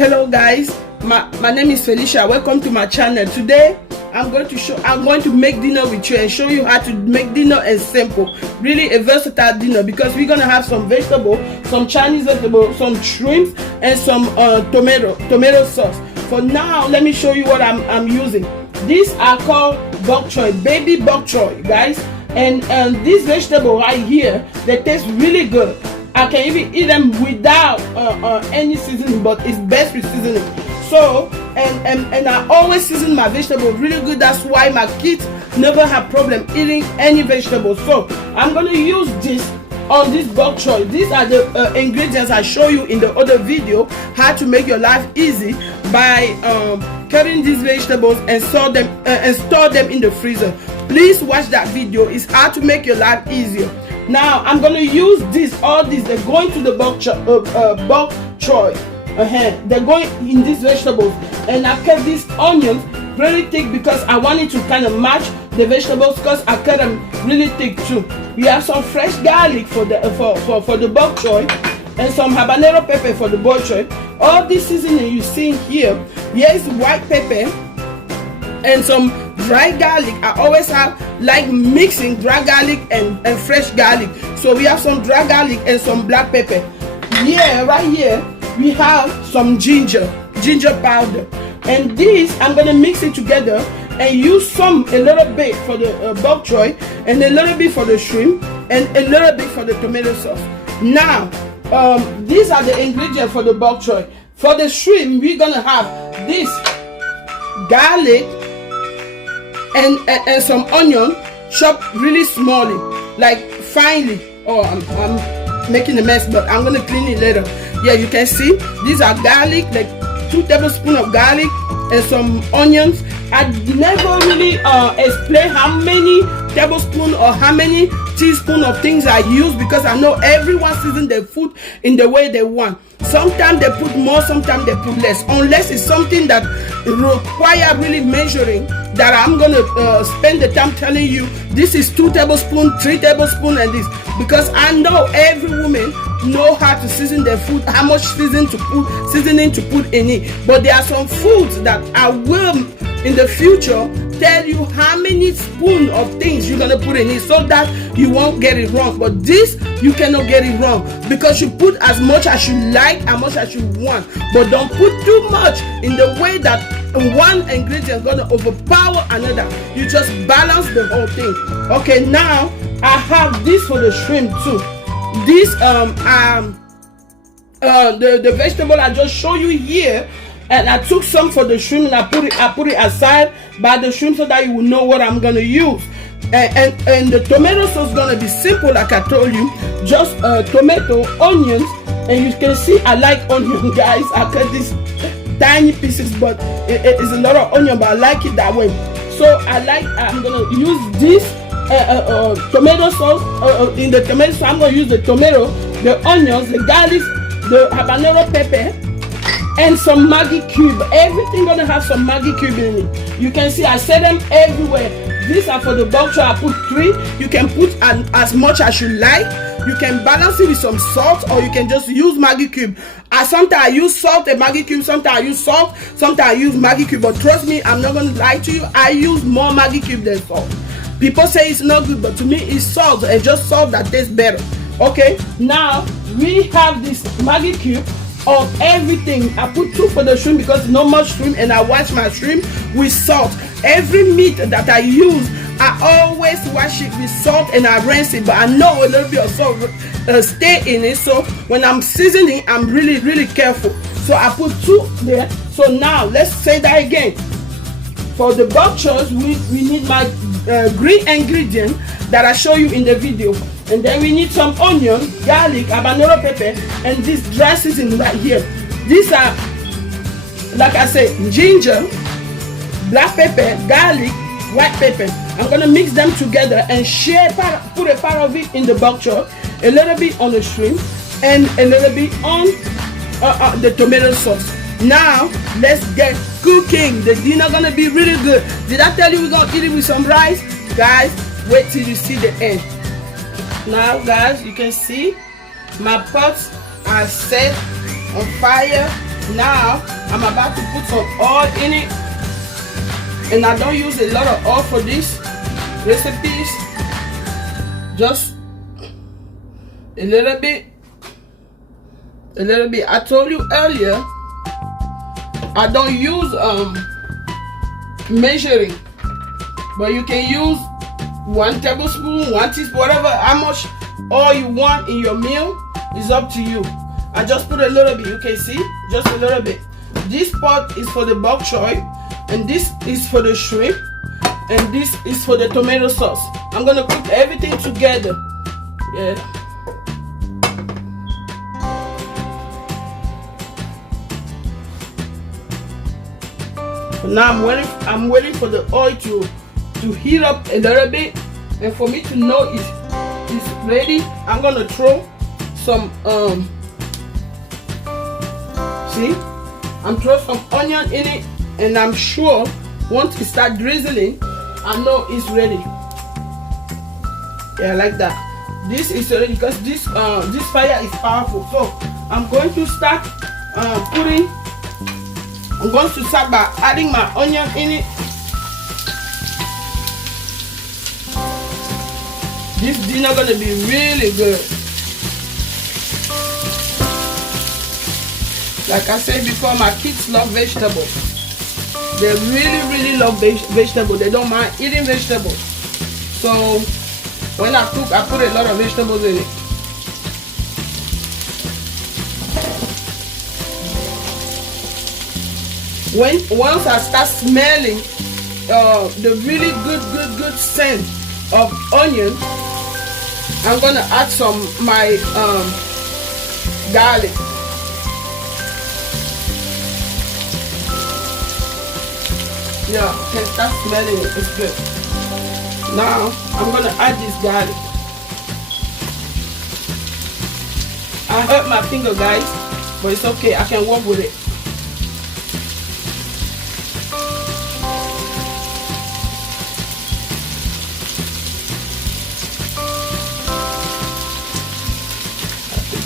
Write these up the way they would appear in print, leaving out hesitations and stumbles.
Hello guys, my name is Felicia. Welcome to my channel. Today I'm going to make dinner with you and show you how to make dinner as simple, really a versatile dinner, because we're gonna have some vegetable, some Chinese vegetable, some shrimps, and some tomato sauce. For now, let me show you what I'm using. These are called bok choy, baby bok choy, guys. And this vegetable right here, they taste really good. I can even eat them without any seasoning, but it's best with seasoning. So and I always season my vegetables really good. That's why my kids never have problem eating any vegetables. So I'm gonna use this on this bok choy. These are the ingredients I show you in the other video, how to make your life easy by cutting these vegetables and store them in the freezer. Please watch that video. It's how to make your life easier. Now I'm gonna use all these. They're going to the bok choy. They're going in these vegetables, and I cut these onions really thick because I want it to kind of match the vegetables, because I cut them really thick too. We have some fresh garlic for the bok choy, and some habanero pepper for the bok choy. All this seasoning you see here, here's white pepper and some dry garlic. I always like mixing dry garlic and fresh garlic. So we have some dry garlic and some black pepper. Here, right here, we have some ginger powder. And this, I'm gonna mix it together and use a little bit for the bok choy, and a little bit for the shrimp, and a little bit for the tomato sauce. Now, these are the ingredients for the bok choy. For the shrimp, we're gonna have this garlic and some onion chopped really smallly, like finely. Oh, I'm making a mess, but I'm gonna clean it later. Yeah, you can see these are garlic, like 2 tablespoons of garlic and some onions. I never really explain how many tablespoons or how many teaspoons of things I use, because I know everyone seasons their food in the way they want. Sometimes they put more, sometimes they put less, unless it's something that require really measuring, that I'm gonna spend the time telling you this is 2 tablespoons, 3 tablespoons, and this, because I know every woman know how to season their food, how much seasoning to put in it. But there are some foods that I will in the future tell you how many spoons of things you're gonna put in it, so that you won't get it wrong. But this, you cannot get it wrong, because you put as much as you like, as much as you want, but don't put too much in the way that one ingredient is gonna overpower another. You just balance the whole thing. Okay, now I have this for the shrimp too. This the vegetable I just show you here, and I took some for the shrimp and I put it aside by the shrimp, so that you will know what I'm gonna use. And the tomato sauce is gonna be simple, like I told you, just tomato, onions, and you can see I like onion, guys. I cut these tiny pieces, but it's a lot of onion, but I like it that way. So I'm gonna use this tomato sauce. In the tomato sauce, I'm gonna use the tomato, the onions, the garlic, the habanero pepper, and some Maggi cube. Everything gonna have some Maggi cube in it. You can see I set them everywhere. These are for the bok choy. I put 3. You can put as much as you like. You can balance it with some salt, or you can just use Maggi cube. Sometimes I use salt and Maggi cube, sometimes I use salt, sometimes I use Maggi cube. But trust me, I'm not gonna lie to you, I use more Maggi cube than salt. People say it's not good, but to me it's salt, and just salt that tastes better. Okay, now we have this Maggi cube of everything. I put 2 for the shrimp because no much shrimp, and I wash my shrimp with salt. Every meat that I use, I always wash it with salt and I rinse it, but I know a little bit of salt stay in it. So when I'm seasoning, I'm really careful. So I put 2 there. So now let's say that again. For the bok choy, we need my green ingredient that I show you in the video, and then we need some onion, garlic, habanero pepper, and this dry seasoning right here. These are, like I said, ginger, black pepper, garlic, white pepper. I'm gonna mix them together and put a part of it in the bok choy, a little bit on the shrimp, and a little bit on the tomato sauce. Now let's get cooking. The dinner gonna be really good. Did I tell you we're gonna eat it with some rice? Guys, wait till you see the end. Now guys, you can see my pots are set on fire Now I'm about to put some oil in it, and I don't use a lot of oil for these recipes, just a little bit. I told you earlier, I don't use measuring, but you can use 1 tablespoon, 1 teaspoon, whatever, how much oil you want in your meal is up to you. I just put a little bit, you can see, just a little bit. This pot is for the bok choy, and this is for the shrimp, and this is for the tomato sauce. I'm gonna cook everything together. Yeah. Now I'm waiting for the oil to heat up a little bit, and for me to know it's ready, I'm gonna throw some see, I'm throwing some onion in it, and I'm sure once it start drizzling, I know it's ready. Yeah, like that. This is ready because this fire is powerful. So I'm going to start I'm going to start by adding my onion in it. This dinner gonna be really good. Like I said before, my kids love vegetables. They really love vegetables. They don't mind eating vegetables. So when I cook, I put a lot of vegetables in it. Once I start smelling the really good scent of onion, I'm gonna add some my garlic. Yeah, you can start smelling it. It's good. Now I'm gonna add this garlic. I hurt my finger, guys, but it's okay. I can work with it.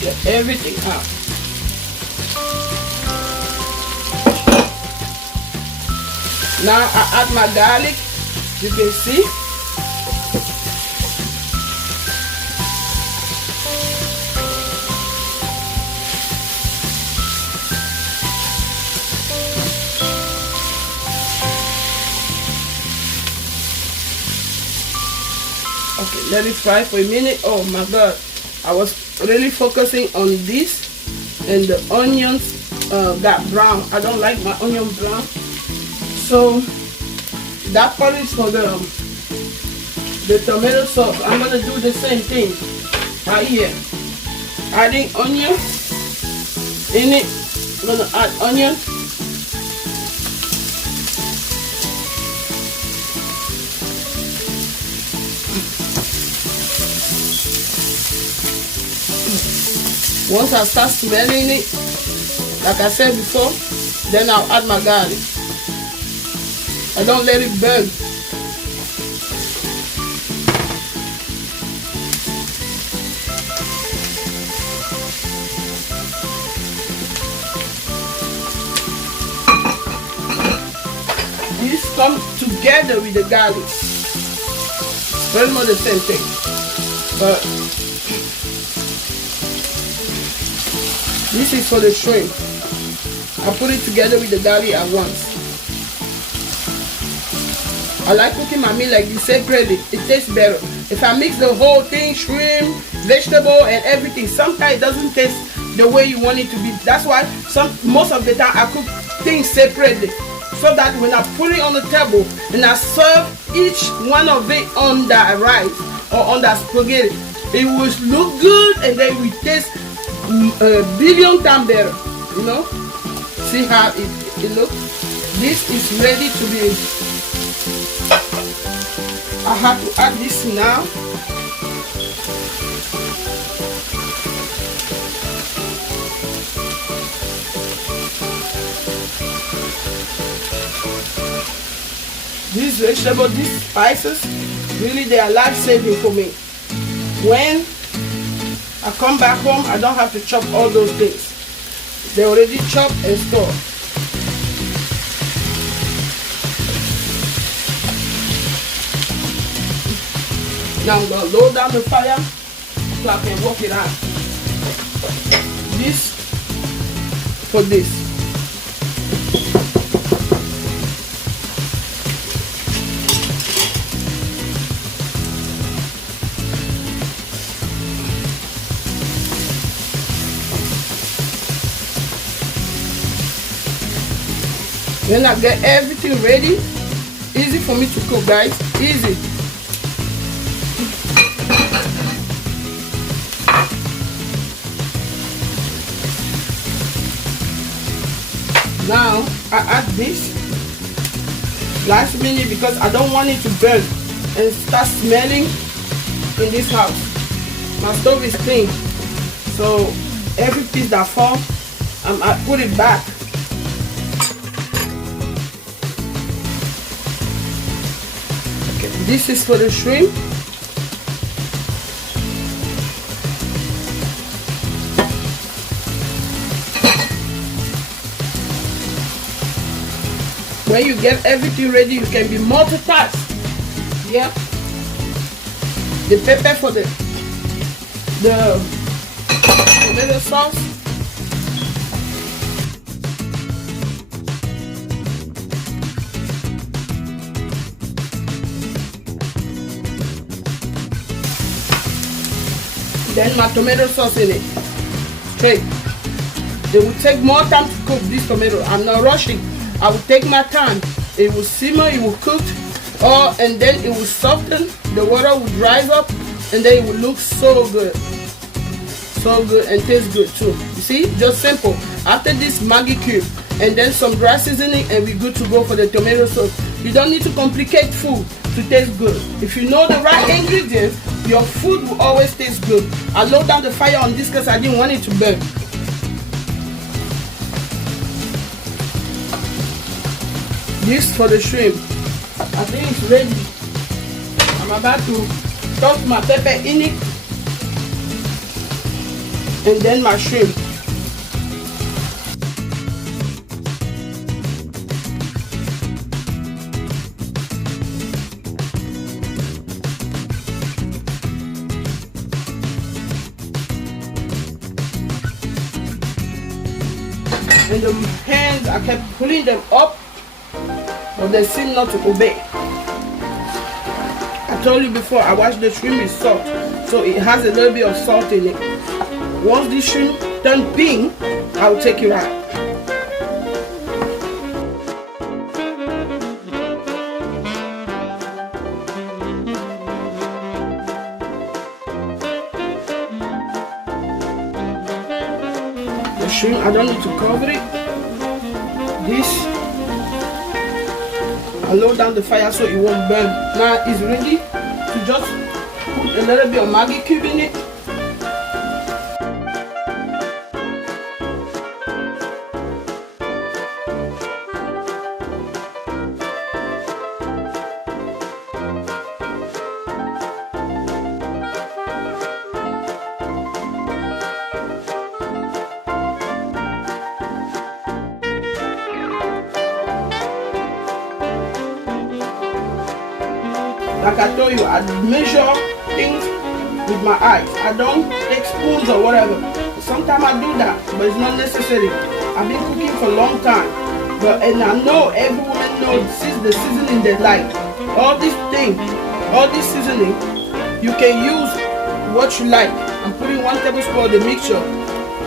Get everything out. Now I add my garlic. You can see. Okay, let it fry for a minute. Oh my God, I was really focusing on this, and the onions got brown. I don't like my onion brown, so that part is for the tomato sauce. I'm gonna do the same thing right here, adding onion in it. I'm gonna add onion. Once I start smelling it, like I said before, then I'll add my garlic. I don't let it burn. This comes together with the garlic. Very much the same thing. But this is for the shrimp. I put it together with the garlic at once. I like cooking my meal like this separately. It tastes better. If I mix the whole thing, shrimp, vegetable, and everything, sometimes it doesn't taste the way you want it to be. That's why most of the time I cook things separately, so that when I put it on the table and I serve each one of it on that rice or on that spaghetti, it will look good and then it will taste a billion times better. You know, see how it looks. This is ready to be. I have to add this now. These vegetables, these spices, really they are life-saving for me. When I come back home, I don't have to chop all those things. They already chopped and stored. Now I'm gonna lower down the fire so I can work it out. This for this. When I get everything ready, easy for me to cook, guys. Easy. Now I add this last minute because I don't want it to burn and start smelling in this house. My stove is clean, so every piece that falls, I put it back. Okay, this is for the shrimp. When you get everything ready, you can be multitask. Yeah. The pepper for the tomato sauce. Then my tomato sauce in it. Straight. It will take more time to cook this tomato. I'm not rushing. I will take my time. It will simmer, it will cook, and then it will soften. The water will dry up, and then it will look so good. So good and taste good too. You see, just simple. After this, Maggi cube, and then some dry seasoning, and we're good to go for the tomato sauce. You don't need to complicate food to taste good. If you know the right ingredients, your food will always taste good. I lowered down the fire on this because I didn't want it to burn. This for the shrimp. I think it's ready. I'm about to toss my pepper in it, and then my shrimp. And the hands, I kept pulling them up, but they seem not to obey. I told you before, I watched the shrimp is salt, so it has a little bit of salt in it. Once the shrimp turn pink, I will take it out. The shrimp, I don't need to cover it. This, I lower down the fire so it won't burn. Now it's ready to just put a little bit of Maggi cube in it. Like I told you, I measure things with my eyes. I don't take spoons or whatever. Sometimes I do that, but it's not necessary. I've been cooking for a long time, and I know every woman knows this is the seasoning they like. All these things, all this seasoning, you can use what you like. I'm putting 1 tablespoon of the mixture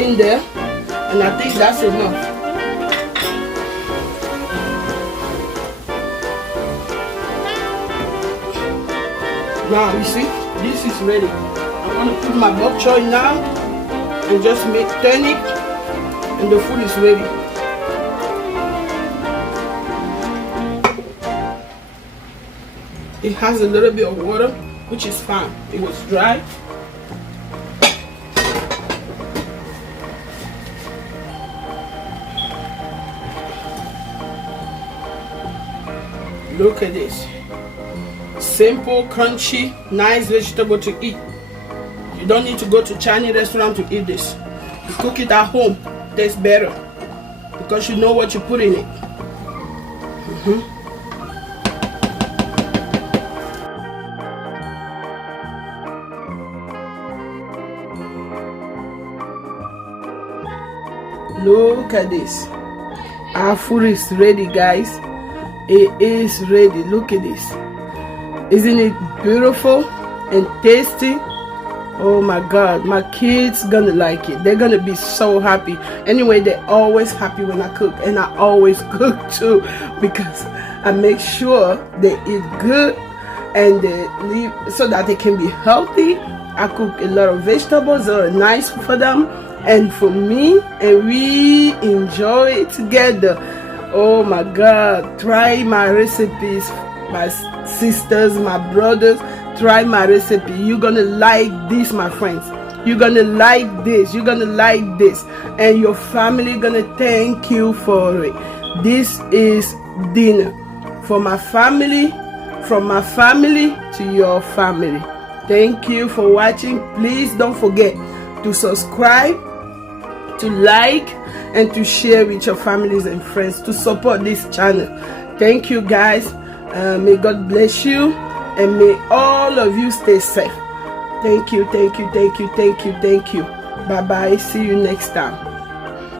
in there, and I think that's enough. Now you see, this is ready. I'm gonna put my bok choy now and just turn it, and the food is ready. It has a little bit of water, which is fine. It was dry. Look at this. Simple, crunchy, nice vegetable to eat. You don't need to go to Chinese restaurant to eat this. You cook it at home. tastes better because you know what you put in it. Look at this. Our food is ready, guys. It is ready. Look at this. Isn't it beautiful and tasty? Oh my God, my kids gonna like it. They're gonna be so happy. Anyway, they're always happy when I cook, and I always cook too because I make sure they eat good and they live so that they can be healthy. I cook a lot of vegetables that are nice for them and for me, and we enjoy it together. Oh my God, try my recipes, my sisters, my brothers, try my recipe. You're gonna like this, my friends. You're gonna like this. You're gonna like this, and your family gonna thank you for it. This is dinner for my family, from my family to your family. Thank you for watching. Please don't forget to subscribe, to like, and to share with your families and friends to support this channel. Thank you, guys. May God bless you, and may all of you stay safe. Thank you, thank you, thank you, thank you, thank you. Bye bye. See you next time.